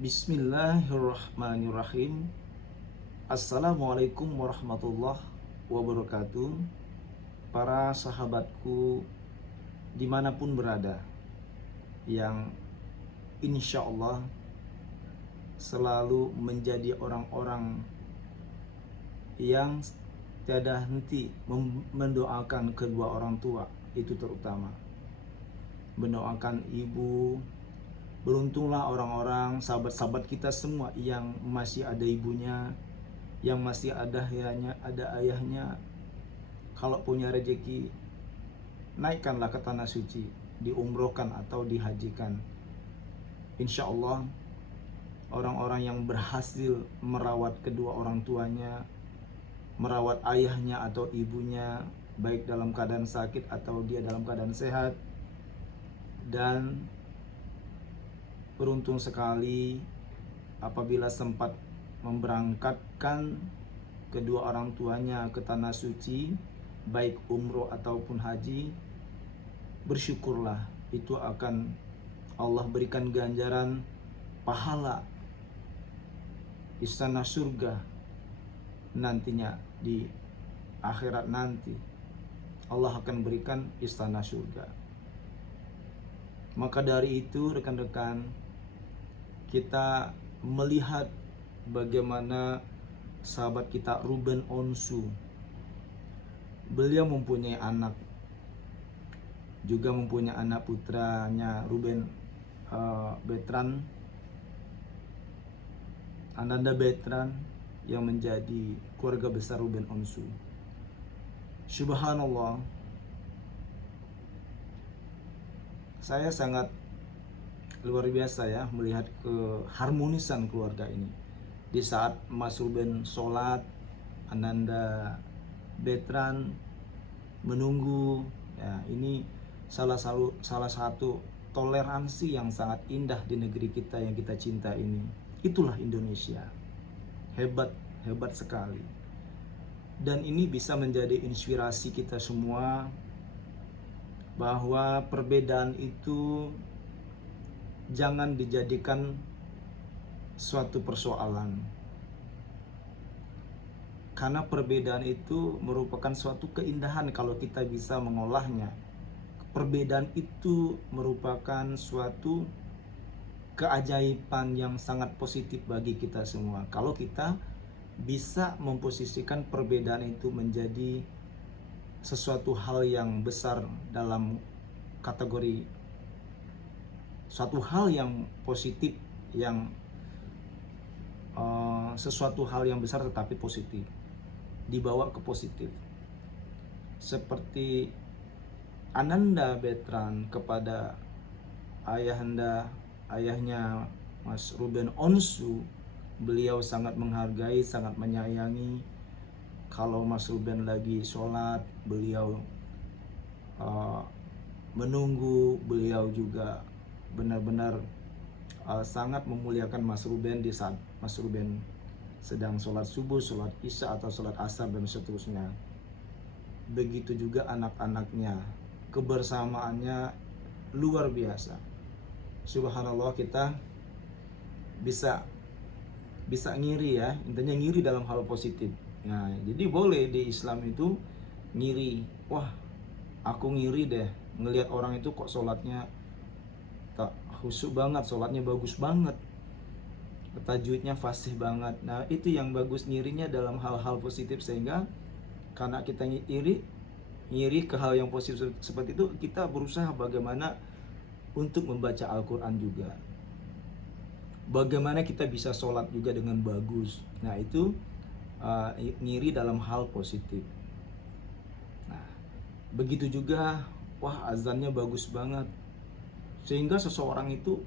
Bismillahirrahmanirrahim. Assalamualaikum warahmatullahi wabarakatuh. Para sahabatku dimanapun berada, yang insya Allah selalu menjadi orang-orang yang tiada henti mendoakan kedua orang tua, itu terutama mendoakan ibu. Beruntunglah orang-orang sahabat-sahabat kita semua yang masih ada ibunya, yang masih ada ayahnya. Kalau punya rezeki, naikkanlah ke tanah suci, diumrohkan atau dihajikan. Insya Allah orang-orang yang berhasil merawat kedua orang tuanya, merawat ayahnya atau ibunya, baik dalam keadaan sakit atau dia dalam keadaan sehat, dan beruntung sekali apabila sempat memberangkatkan kedua orang tuanya ke tanah suci, baik umroh ataupun haji. Bersyukurlah, itu akan Allah berikan ganjaran pahala istana surga nantinya. Di akhirat nanti Allah akan berikan istana surga. Maka dari itu rekan-rekan, kita melihat bagaimana sahabat kita Ruben Onsu. Beliau mempunyai anak, juga mempunyai anak putranya Ruben Bertrand, Ananda Bertrand, yang menjadi keluarga besar Ruben Onsu. Subhanallah, saya sangat luar biasa ya melihat keharmonisan keluarga ini. Di saat Mas Ruben sholat, Ananda Bertrand menunggu. Ya, ini salah satu toleransi yang sangat indah di negeri kita yang kita cinta ini. Itulah Indonesia. Hebat sekali. Dan ini bisa menjadi inspirasi kita semua bahwa perbedaan itu jangan dijadikan suatu persoalan, karena perbedaan itu merupakan suatu keindahan kalau kita bisa mengolahnya. Perbedaan itu merupakan suatu keajaiban yang sangat positif bagi kita semua kalau kita bisa memposisikan perbedaan itu menjadi sesuatu hal yang besar dalam kategori suatu hal yang positif, yang sesuatu hal yang besar tetapi positif, dibawa ke positif. Seperti Ananda Bertrand kepada ayahnya Mas Ruben Onsu, beliau sangat menghargai, sangat menyayangi. Kalau Mas Ruben lagi sholat, beliau menunggu. Beliau juga benar-benar sangat memuliakan Mas Ruben di saat Mas Ruben sedang sholat subuh, sholat isya atau sholat asar dan seterusnya. Begitu juga anak-anaknya, kebersamaannya luar biasa. Subhanallah, kita bisa ngiri ya, intinya ngiri dalam hal positif. Nah, jadi boleh di Islam itu ngiri. Wah, aku ngiri deh ngelihat orang itu kok sholatnya tak khusyuk banget, sholatnya bagus banget, tajwidnya fasih banget. Nah, itu yang bagus, ngirinya dalam hal-hal positif, sehingga karena kita ngiri ke hal yang positif seperti itu, kita berusaha bagaimana untuk membaca Al-Quran juga, bagaimana kita bisa sholat juga dengan bagus. Nah, itu ngiri dalam hal positif. Nah, begitu juga, wah azannya bagus banget, sehingga seseorang itu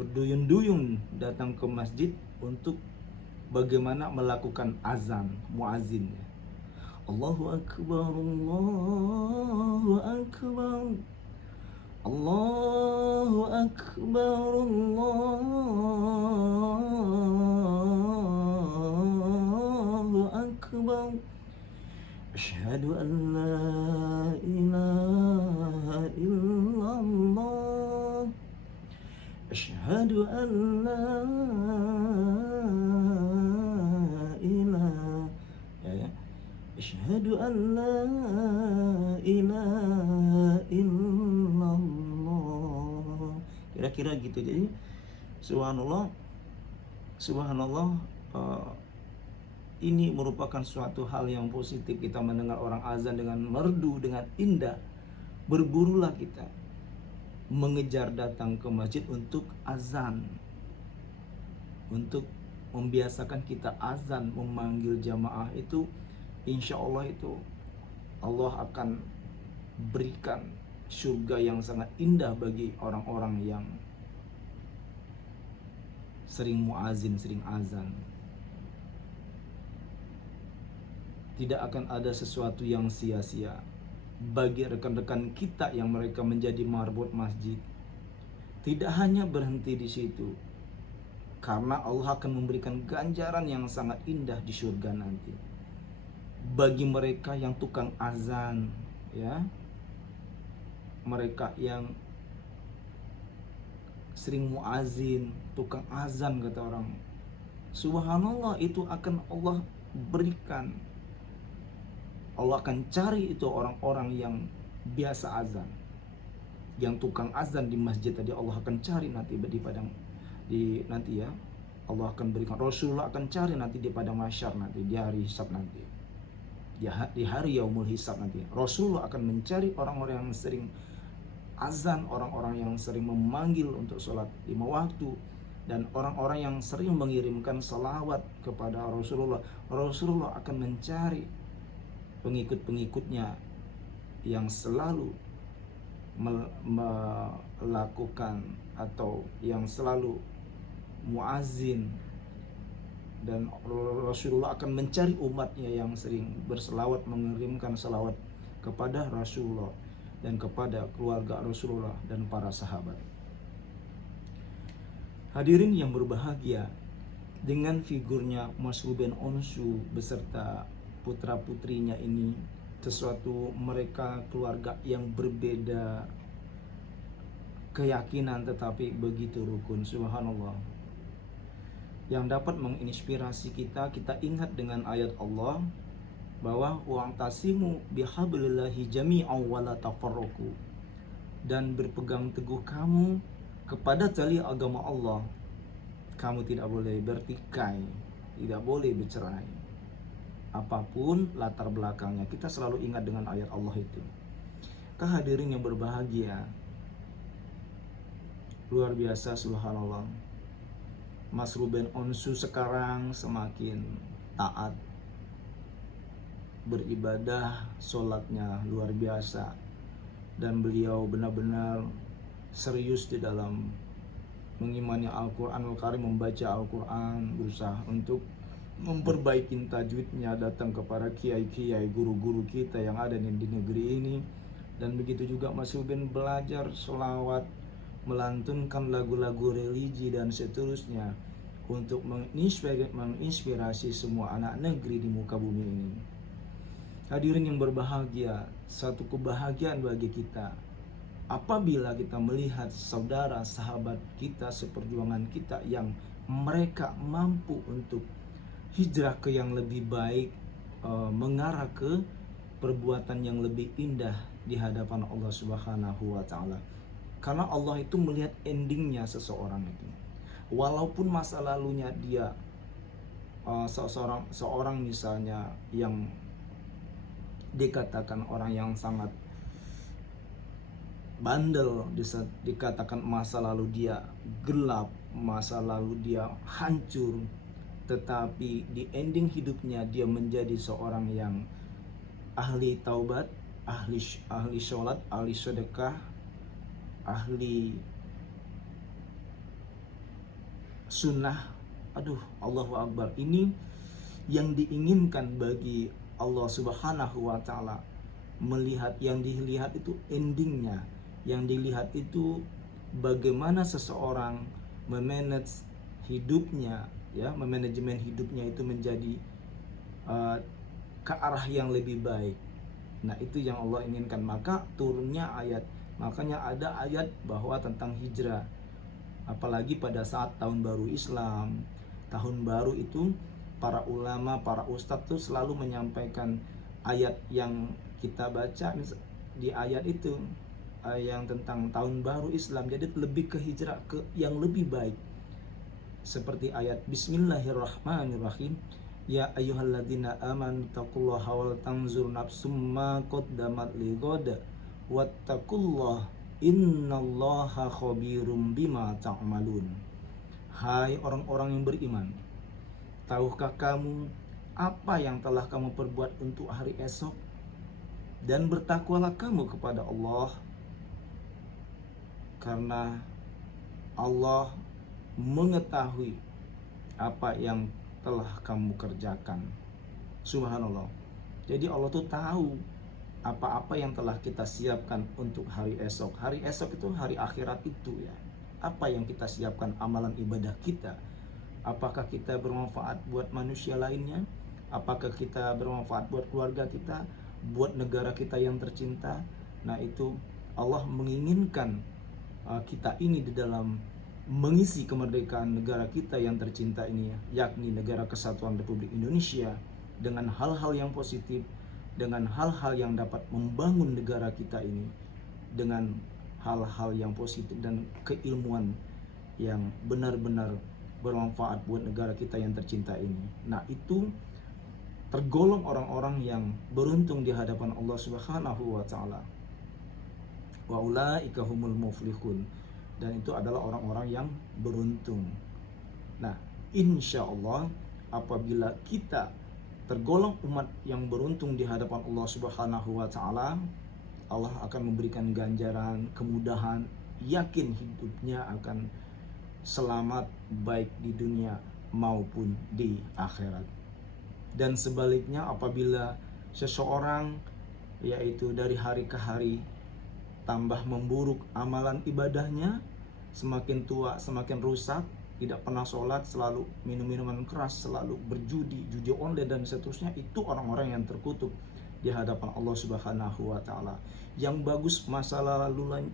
berduyun-duyun datang ke masjid untuk bagaimana melakukan azan, muazin. Allahu Akbar, Allahu Akbar, Allahu Akbar, Allahu Akbar, asyhadu an la ilaha illallah, Asyhadu an la ilaha ya. Asyhadu an la ilaha illallah. Kira-kira gitu. Jadi subhanallah, subhanallah, ini merupakan suatu hal yang positif. Kita mendengar orang azan dengan merdu, dengan indah, berburulah kita mengejar datang ke masjid untuk azan, untuk membiasakan kita azan, memanggil jamaah. Itu insya Allah itu Allah akan berikan surga yang sangat indah bagi orang-orang yang sering muazin, sering azan. Tidak akan ada sesuatu yang sia-sia bagi rekan-rekan kita yang mereka menjadi marbot masjid. Tidak hanya berhenti di situ, karena Allah akan memberikan ganjaran yang sangat indah di surga nanti bagi mereka yang tukang azan, ya, mereka yang sering muazin, tukang azan kata orang. Subhanallah, itu akan Allah berikan. Allah akan cari itu orang-orang yang biasa azan, yang tukang azan di masjid tadi. Allah akan cari nanti di padang, nanti ya, Allah akan berikan. Rasulullah akan cari nanti di padang mahsyar nanti, di hari hisab nanti, di hari yaumul hisab nanti. Rasulullah akan mencari orang-orang yang sering azan, orang-orang yang sering memanggil untuk sholat 5 waktu, dan orang-orang yang sering mengirimkan salawat kepada Rasulullah. Rasulullah akan mencari pengikut-pengikutnya yang selalu melakukan atau yang selalu muazin, dan Rasulullah akan mencari umatnya yang sering berselawat, mengirimkan salawat kepada Rasulullah dan kepada keluarga Rasulullah dan para sahabat. Hadirin yang berbahagia, dengan figurnya Mas Ruben Onsu beserta putra-putrinya ini, sesuatu mereka keluarga yang berbeda keyakinan tetapi begitu rukun, subhanallah, yang dapat menginspirasi kita. Kita ingat dengan ayat Allah bahwa wa'tasimu bihablillahi jami'an wa la tafarraqu, dan berpegang teguh kamu kepada tali agama Allah, kamu tidak boleh bertikai, tidak boleh bercerai. Apapun latar belakangnya, kita selalu ingat dengan ayat Allah itu. Hadirin yang berbahagia, luar biasa, subhanallah, Mas Ruben Onsu sekarang semakin taat, beribadah, sholatnya luar biasa, dan beliau benar-benar serius di dalam mengimani Al-Quranul Karim, membaca Al-Quran, berusaha untuk memperbaiki tajwidnya, datang kepada kiai-kiai, guru-guru kita yang ada di negeri ini. Dan begitu juga Mas Ruben belajar sholawat, melantunkan lagu-lagu religi dan seterusnya, untuk menginspirasi semua anak negeri di muka bumi ini. Hadirin yang berbahagia, satu kebahagiaan bagi kita apabila kita melihat saudara sahabat kita, seperjuangan kita, yang mereka mampu untuk hijrah ke yang lebih baik, mengarah ke perbuatan yang lebih indah di hadapan Allah Subhanahu wa Ta'ala. Karena Allah itu melihat endingnya seseorang itu, walaupun masa lalunya dia seorang misalnya yang dikatakan orang yang sangat bandel, dikatakan masa lalu dia gelap, masa lalu dia hancur, tetapi di ending hidupnya dia menjadi seorang yang ahli taubat, ahli sholat, ahli sedekah, ahli sunnah. Aduh, Allahu Akbar. Ini yang diinginkan bagi Allah Subhanahu wa Ta'ala. Melihat, yang dilihat itu endingnya, yang dilihat itu bagaimana seseorang memanage hidupnya, ya, memanajemen hidupnya itu menjadi ke arah yang lebih baik. Nah, itu yang Allah inginkan. Maka turunnya ayat, makanya ada ayat bahwa tentang hijrah. Apalagi pada saat tahun baru Islam. Tahun baru itu para ulama, para ustadz tuh selalu menyampaikan ayat yang kita baca di ayat itu, yang tentang tahun baru Islam. Jadi lebih ke hijrah ke yang lebih baik. Seperti ayat Bismillahirrahmanirrahim. Ya ayyuhalladzina amanu taqullaha wal tanzur nafsum ma qaddamat lighad wattaqullaha innallaha khabirum bima ta'malun. Hai orang-orang yang beriman, tahukah kamu apa yang telah kamu perbuat untuk hari esok? Dan bertakwalah kamu kepada Allah, karena Allah mengetahui apa yang telah kamu kerjakan. Subhanallah. Jadi Allah tuh tahu apa-apa yang telah kita siapkan untuk hari esok. Hari esok itu hari akhirat itu ya. Apa yang kita siapkan, amalan ibadah kita. Apakah kita bermanfaat buat manusia lainnya? Apakah kita bermanfaat buat keluarga kita, buat negara kita yang tercinta? Nah itu Allah menginginkan kita ini di dalam mengisi kemerdekaan negara kita yang tercinta ini, yakni Negara Kesatuan Republik Indonesia, dengan hal-hal yang positif, dengan hal-hal yang dapat membangun negara kita ini, dengan hal-hal yang positif dan keilmuan yang benar-benar bermanfaat buat negara kita yang tercinta ini. Nah itu tergolong orang-orang yang beruntung di hadapan Allah Subhanahu wa taala. Wa ulaika humul muflihun. Dan itu adalah orang-orang yang beruntung. Nah, insya Allah apabila kita tergolong umat yang beruntung di hadapan Allah Subhanahu wa taala, Allah akan memberikan ganjaran, kemudahan, yakin hidupnya akan selamat baik di dunia maupun di akhirat. Dan sebaliknya apabila seseorang yaitu dari hari ke hari tambah memburuk amalan ibadahnya, semakin tua semakin rusak, tidak pernah sholat, selalu minum minuman keras, selalu berjudi, judi online dan seterusnya, itu orang-orang yang terkutuk di hadapan Allah Subhanahu wa taala. Yang bagus masa lalunya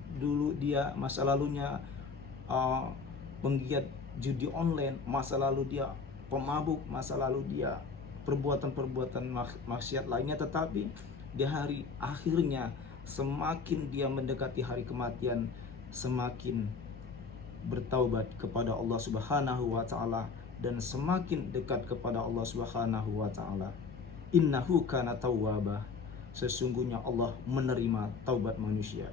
penggiat judi online, masa lalu dia pemabuk, masa lalu dia perbuatan-perbuatan maksiat lainnya, tetapi di hari akhirnya semakin dia mendekati hari kematian, semakin bertaubat kepada Allah Subhanahu wa taala dan semakin dekat kepada Allah Subhanahu wa taala. Innahu kana tawwaba. Sesungguhnya Allah menerima taubat manusia.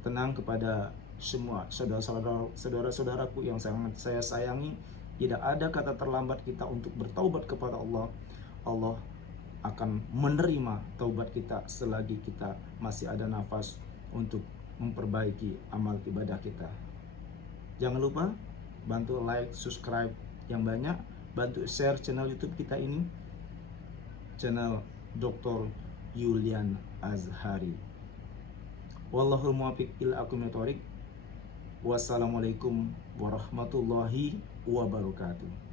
Tenang kepada semua saudara-saudaraku yang sangat saya sayangi, tidak ada kata terlambat kita untuk bertaubat kepada Allah. Allah akan menerima taubat kita selagi kita masih ada nafas untuk memperbaiki amal ibadah kita. Jangan lupa bantu like, subscribe yang banyak, bantu share channel YouTube kita ini, channel Dr. Yulian Azhari. Wallahul muwaffiq ila aqwamit thoriq. Wassalamualaikum warahmatullahi wabarakatuh.